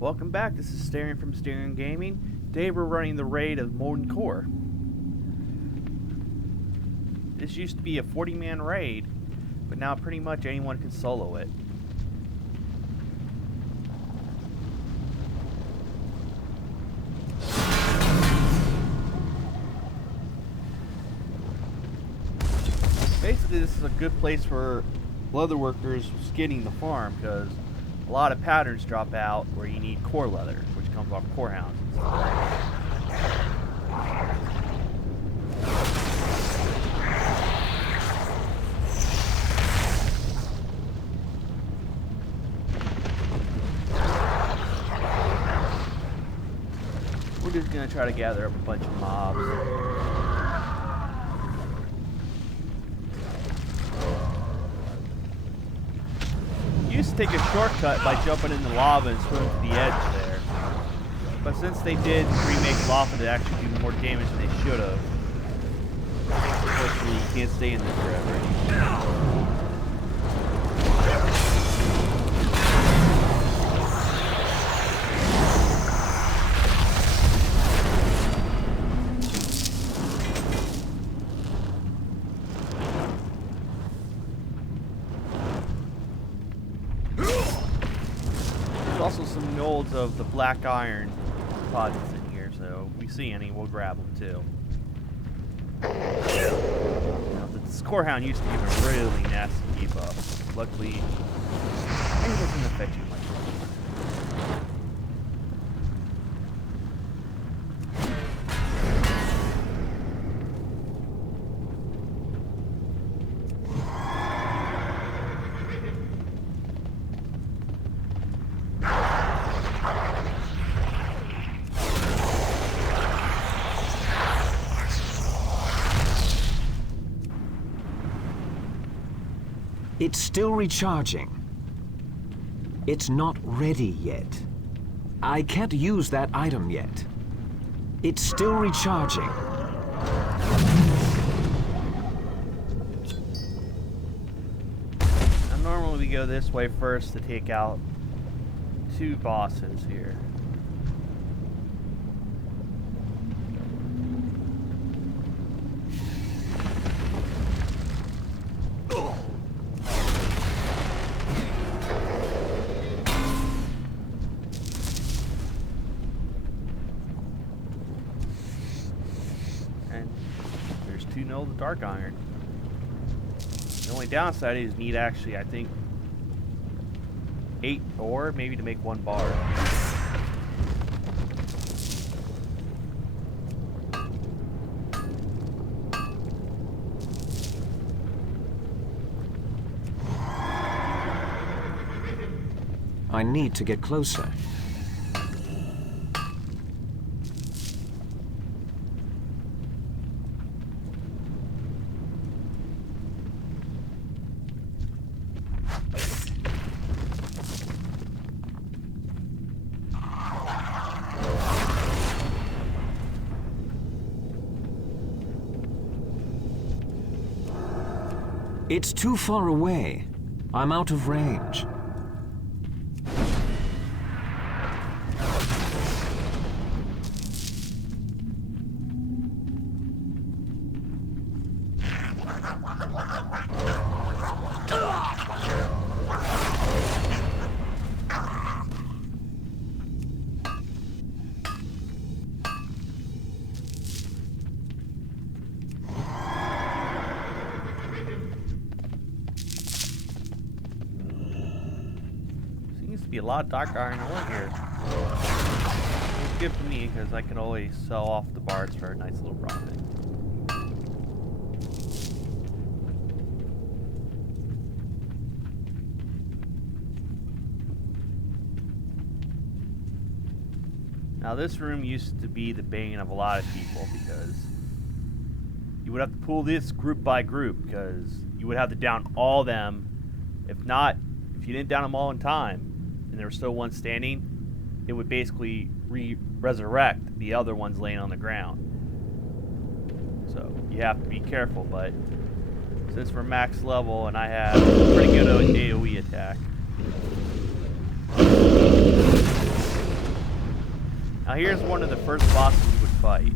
Welcome back, this is Staring from Staring Gaming. Today we're running the raid of Molten Core. This used to be a 40-man raid, but now pretty much anyone can solo it. Basically, this is a good place for leather workers skinning the farm, because a lot of patterns drop out where you need core leather, which comes off core hounds. We're just gonna try to gather up a bunch of mobs. Used to take a shortcut by jumping in the lava and swimming to the edge there. But since they did remake lava to actually do more damage than they should have, unfortunately you can't stay in there forever. Also some molds of the black iron deposits in here, so if we see any, we'll grab them too. Now, the core hound used to be really nasty to keep up. Luckily, it doesn't affect you much. It's still recharging. It's not ready yet. I can't use that item yet. It's still recharging. Now normally we go this way first to take out two bosses here. The dark iron. The only downside is you need actually, I think, 8 ore maybe to make 1 bar. I need to get closer. It's too far away. I'm out of range. Be a lot of dark iron ore here. It's good for me because I can always sell off the bars for a nice little profit. Now this room used to be the bane of a lot of people because you would have to pull this group by group because you would have to down all them. If not, if you didn't down them all in time, and there was still one standing, it would basically resurrect the other ones laying on the ground. So you have to be careful, but since we're max level and I have a pretty good AoE attack, Now here's one of the first bosses you would fight.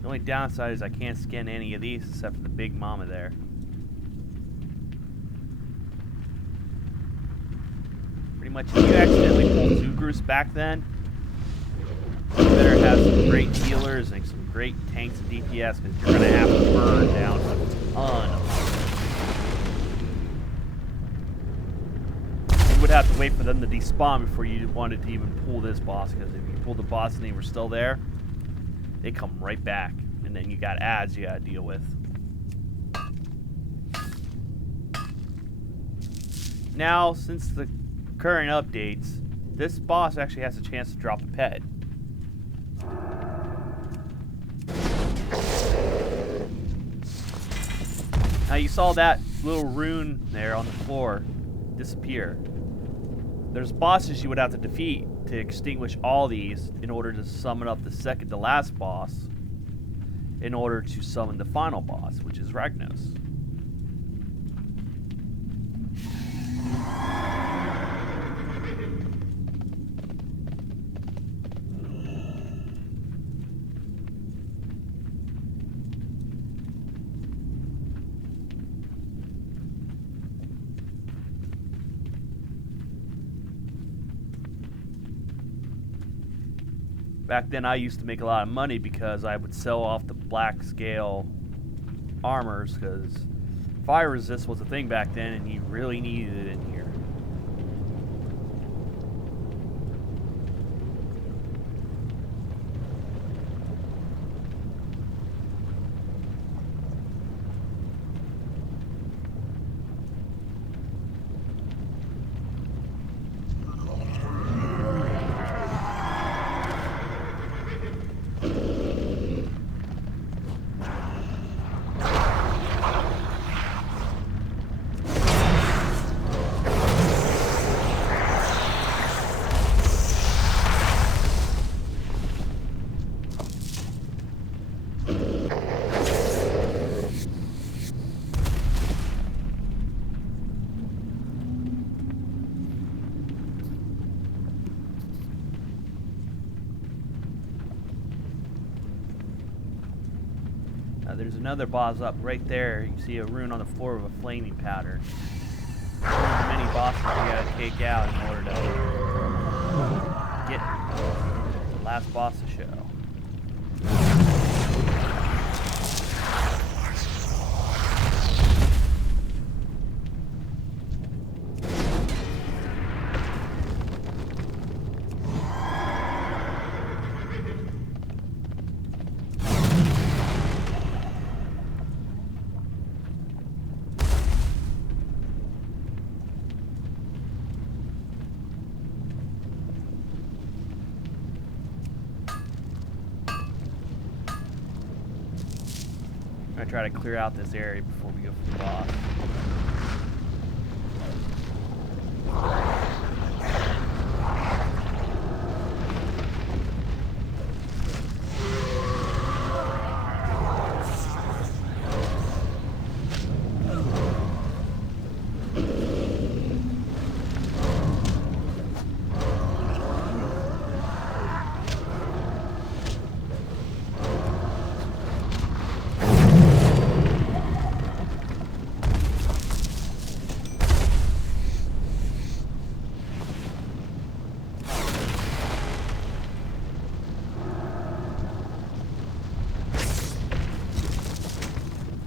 The only downside is I can't skin any of these except for the big mama there. Pretty much if you accidentally pull Zugrus back then, you better have some great healers and some great tanks and DPS because you're going to have to burn down a ton of them. You would have to wait for them to despawn before you wanted to even pull this boss, because if you pulled the boss and they were still there, they come right back, and then you got ads you got to deal with. Now, since the current updates, this boss actually has a chance to drop a pet. Now you saw that little rune there on the floor disappear. There's bosses you would have to defeat to extinguish all these in order to summon up the second to last boss, in order to summon the final boss, which is Ragnos. Back then I used to make a lot of money because I would sell off the black scale armors, because fire resist was a thing back then and you really needed it in here. There's another boss up right there. You see a rune on the floor with a flaming pattern. One of the many bosses you gotta take out in order to get the last boss to show. I'm gonna try to clear out this area before we go for the boss.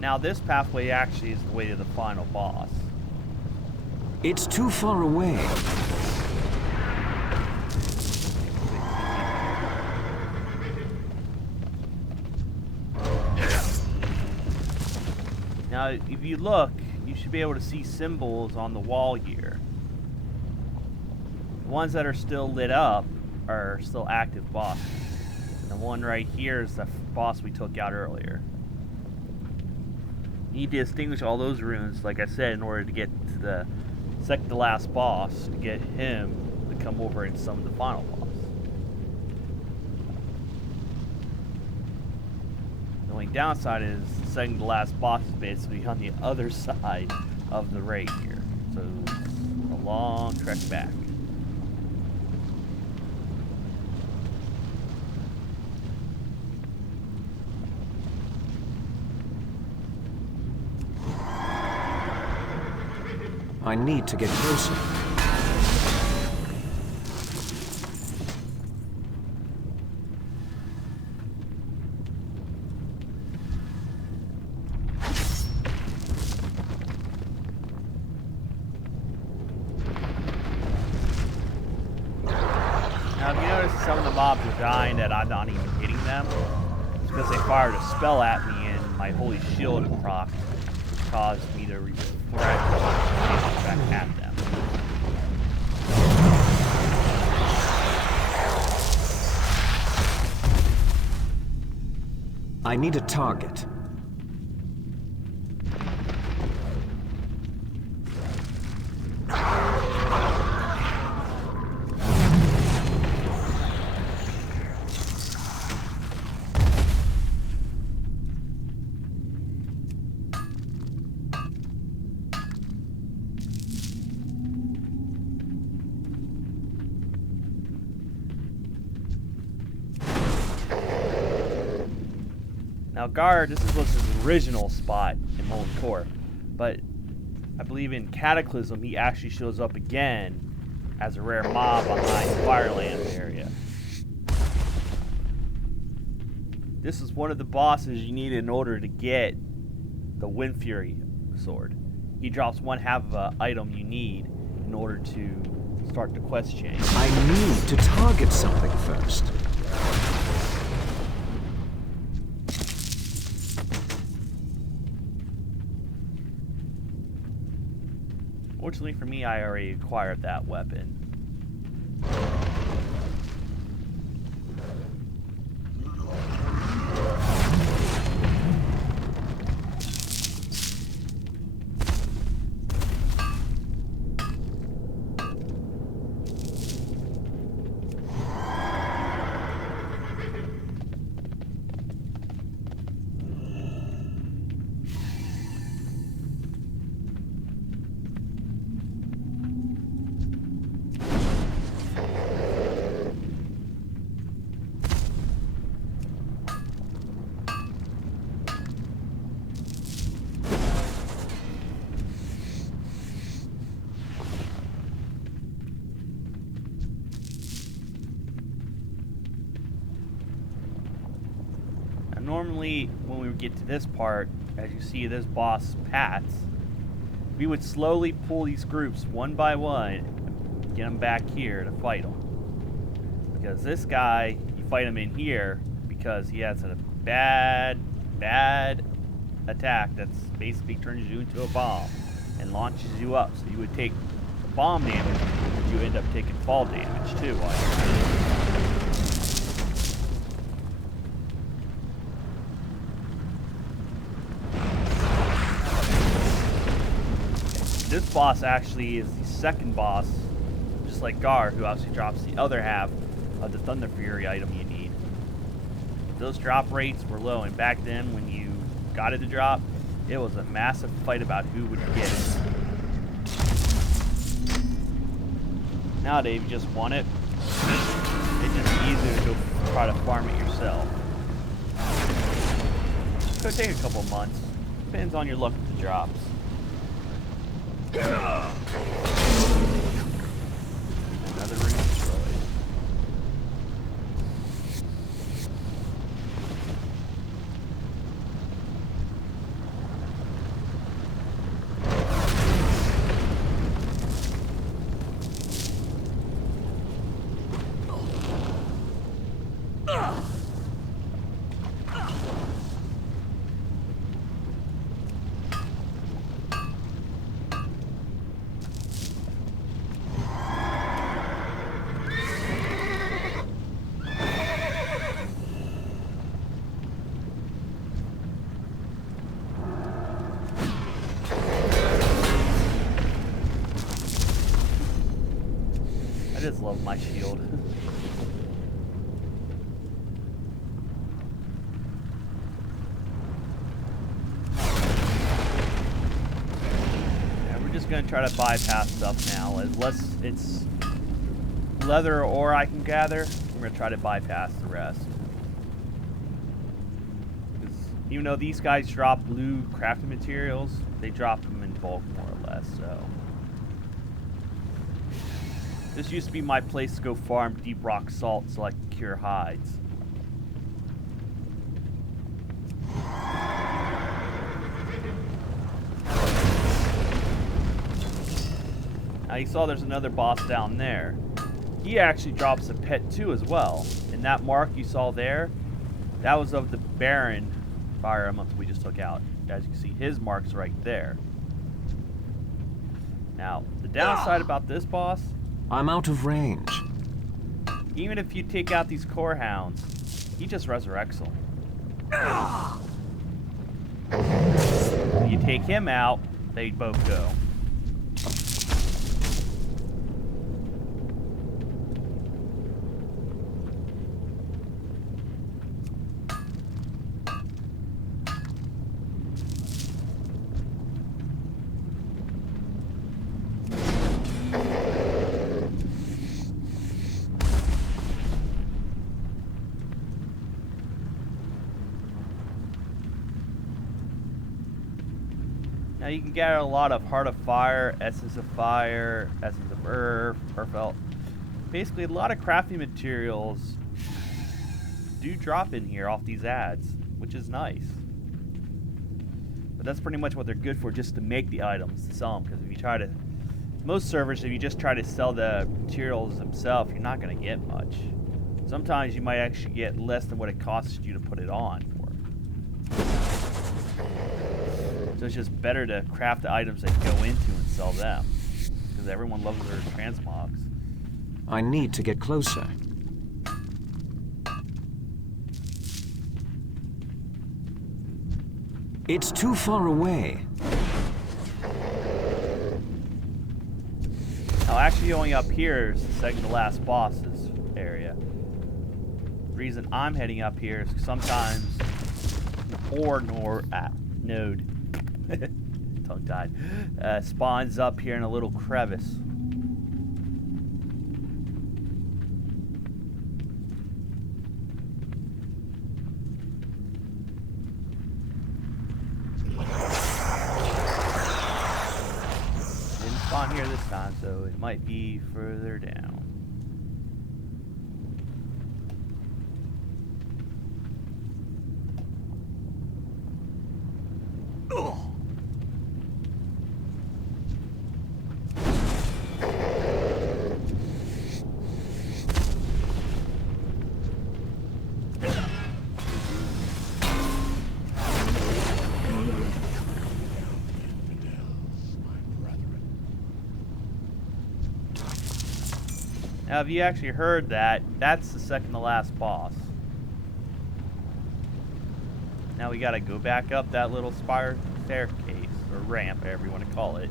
Now this pathway actually is the way to the final boss. It's too far away. Now if you look, you should be able to see symbols on the wall here. The ones that are still lit up are still active bosses. The one right here is the boss we took out earlier. You need to extinguish all those runes, like I said, in order to get to the second to last boss, to get him to come over and summon the final boss. only downside is the second to last boss is basically on the other side of the raid here. So it's a long trek back. I need to get closer. Now, if you notice some of the mobs are dying that I'm not even hitting them, it's because they fired a spell at me and my holy shield proc caused me to refresh back at them. I need a target. Now, Guard, this was his original spot in Molten Core, but I believe in Cataclysm he actually shows up again as a rare mob behind Firelands area. This is one of the bosses you need in order to get the Wind Fury sword. He drops one half of an item you need in order to start the quest chain. I need to target something first. Fortunately for me, I already acquired that weapon. Normally, when we get to this part, as you see this boss paths, we would slowly pull these groups one by one and get them back here to fight them. Because this guy, you fight him in here because he has a bad attack that's basically turns you into a bomb and launches you up. So you would take the bomb damage, but you end up taking fall damage too while you're at it. This boss actually is the second boss, just like Gar, who actually drops the other half of the Thunder Fury item you need. Those drop rates were low, and back then when you got it to drop, it was a massive fight about who would get it. Nowadays, you just want it. It's just easier to go try to farm it yourself. It could take a couple months. Depends on your luck with the drops. Another room destroyed. I just love my shield. just gonna try to bypass stuff now. Unless it's leather ore I can gather, I'm gonna try to bypass the rest. Because even though these guys drop blue crafting materials, they drop them in bulk more or less, so. This used to be my place to go farm deep rock salt so I can cure hides. Now you saw there's another boss down there. He actually drops a pet too as well. And that mark you saw there, that was of the Baron fire elemental we just took out. As you can see, his mark's right there. Now, the downside about this boss, I'm out of range. even if you take out these core hounds, he just resurrects them. You take him out, they both go. Now you can get a lot of Heart of Fire, Essence of Fire, Essence of Earth, Earthfelt. Basically, a lot of crafting materials do drop in here off these ads, which is nice. But that's pretty much what they're good for, just to make the items, to sell them. Because if you try to, most servers, if you just try to sell the materials themselves, you're not going to get much. Sometimes you might actually get less than what it costs you to put it on for. So it's just better to craft the items that go into and sell them. Because everyone loves their transmogs. I need to get closer. It's too far away. Now actually going up here is the second to last boss's area. The reason I'm heading up here is sometimes node tongue-tied, spawns up here in a little crevice. Didn't spawn here this time, so it might be further down. Now, if you actually heard that, that's the second to last boss. Now we gotta go back up that little staircase, or ramp, whatever you want to call it.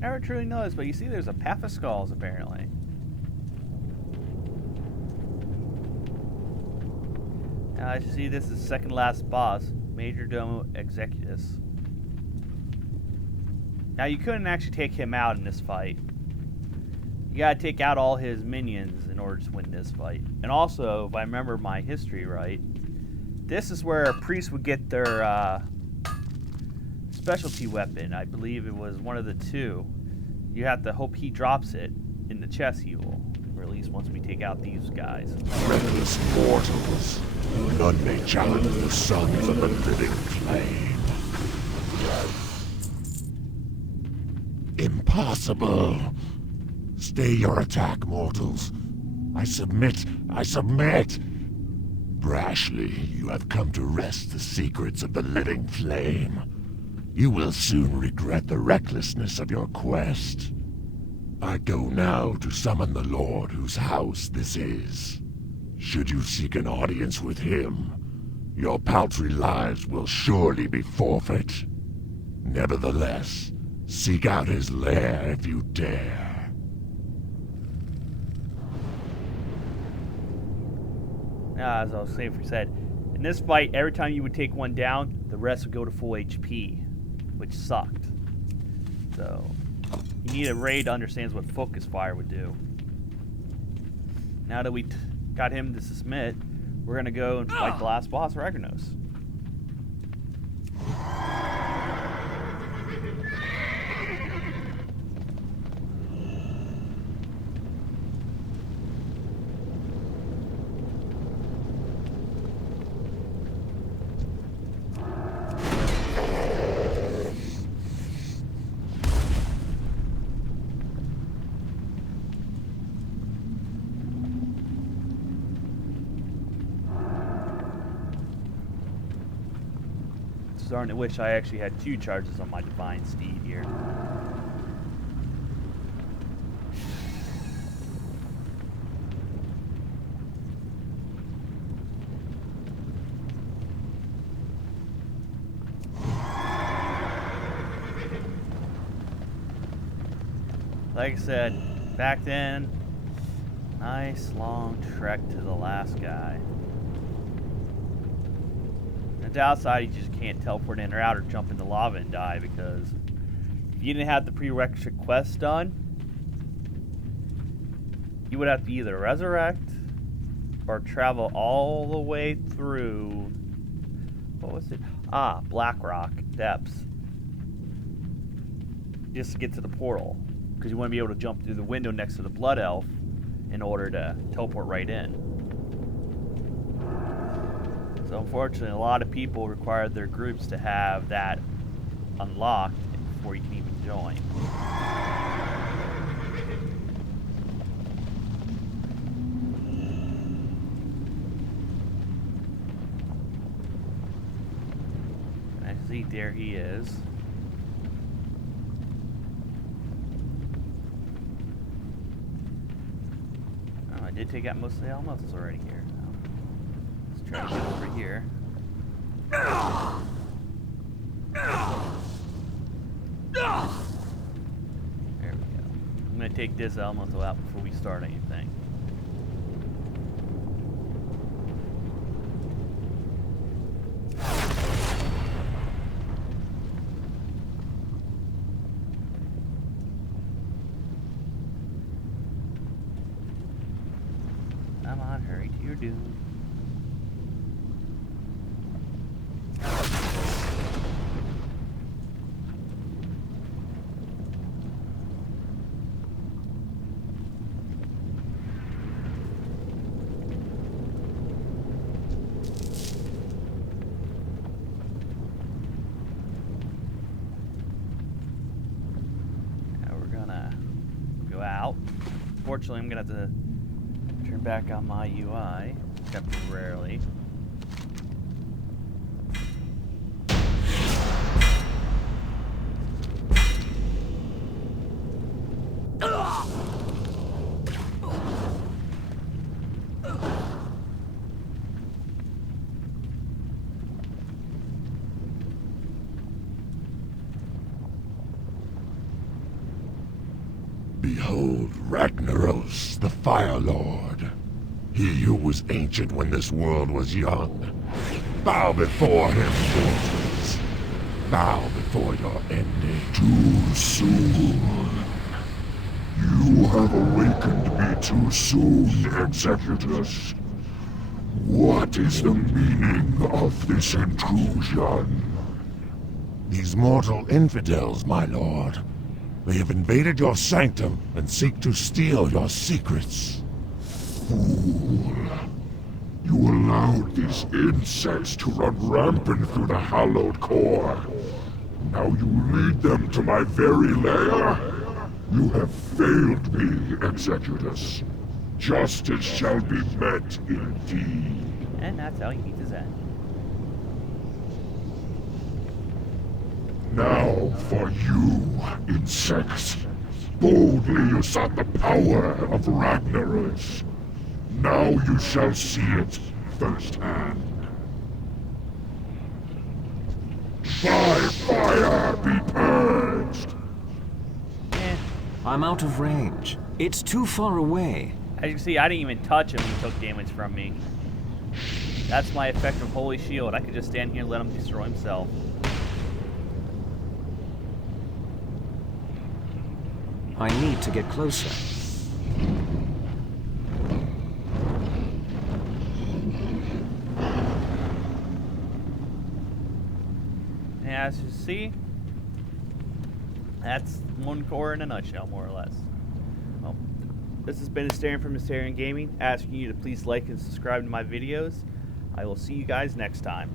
Never truly noticed, but you see there's a path of skulls, apparently. Now, as you see, this is the second last boss, Major Domo Executus. Now, you couldn't actually take him out in this fight. You gotta take out all his minions in order to win this fight. And also, if I remember my history right, this is where a priest would get their specialty weapon. I believe it was one of the two. You have to hope he drops it in the chest he will, or at least once we take out these guys. Reckless mortals, none may challenge the sons of the living flame. Impossible. Stay your attack, mortals. I submit, I submit! Brashly, you have come to wrest the secrets of the living flame. You will soon regret the recklessness of your quest. I go now to summon the Lord whose house this is. Should you seek an audience with him, your paltry lives will surely be forfeit. Nevertheless, seek out his lair if you dare. As I was saying, we said, in this fight, every time you would take one down, the rest would go to full HP, which sucked. So, you need a raid that understands what focus fire would do. Now that we got him to submit, we're gonna go and fight the last boss, Ragnaros. Starting to wish I actually had 2 charges on my divine steed here. Like I said, back then, nice long trek to the last guy. The downside, you just can't teleport in or out or jump into lava and die, because if you didn't have the prerequisite quest done, you would have to either resurrect or travel all the way through, what was it? Blackrock Depths, just to get to the portal, because you want to be able to jump through the window next to the Blood Elf in order to teleport right in. So unfortunately, a lot of people required their groups to have that unlocked before you can even join. I see, there he is. Oh, I did take out most of the elementals already here. Try to get over here. There we go. I'm gonna take this elemental out before we start anything. Come on, hurry to your doom. Unfortunately, I'm gonna have to turn back on my UI temporarily. Behold Ragnaros, the Fire Lord. He who was ancient when this world was young. Bow before him, mortals. Bow before your ending. Too soon. You have awakened me too soon, Executus. What is the meaning of this intrusion? These mortal infidels, my lord. They have invaded your sanctum and seek to steal your secrets. Fool. You allowed these insects to run rampant through the hallowed core. Now you lead them to my very lair? You have failed me, Executus. Justice shall be met indeed. And that's how he meets his end. Now for you, insects. Boldly you sought the power of Ragnaros. Now you shall see it firsthand. By fire be purged! Eh. I'm out of range. It's too far away. As you can see, I didn't even touch him when he took damage from me. That's my effective Holy Shield. I could just stand here and let him destroy himself. I need to get closer. As you see, that's Molten Core in a nutshell, more or less. Well, this has been Astarion from Astarion Gaming, asking you to please like and subscribe to my videos. I will see you guys next time.